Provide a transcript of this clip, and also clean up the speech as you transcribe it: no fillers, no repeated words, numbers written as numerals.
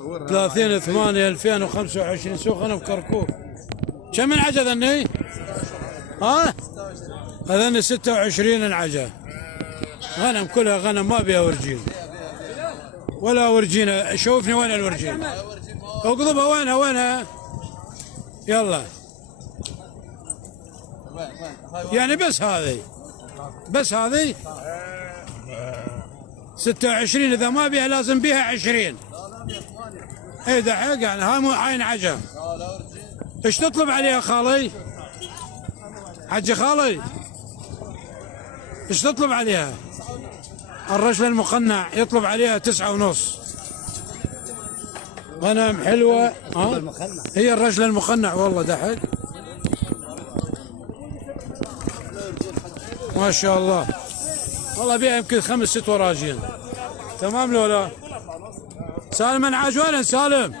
30/8/2025 سوق غنم كركوك. كم من عجة ذني؟ ها؟ هذني 26 العجة. غنم كلها غنم ما بيها ورجين. ولا ورجينا. شوفني وين الورجين؟ اقضبها وينها؟ يلا. يعني بس هذه 26 اذا ما بيها لازم بيها 20. اي دحق يعني هاي عين عجة. ايش تطلب عليها خالي؟ حجي خالي ايش تطلب عليها؟ الرجل المقنع يطلب عليها 9.5. غنم حلوة. هي الرجل المقنع والله دحق ما شاء الله. والله بيها يمكن 5-6 وراجين. تمام لولا سالم انعاج وين سالم؟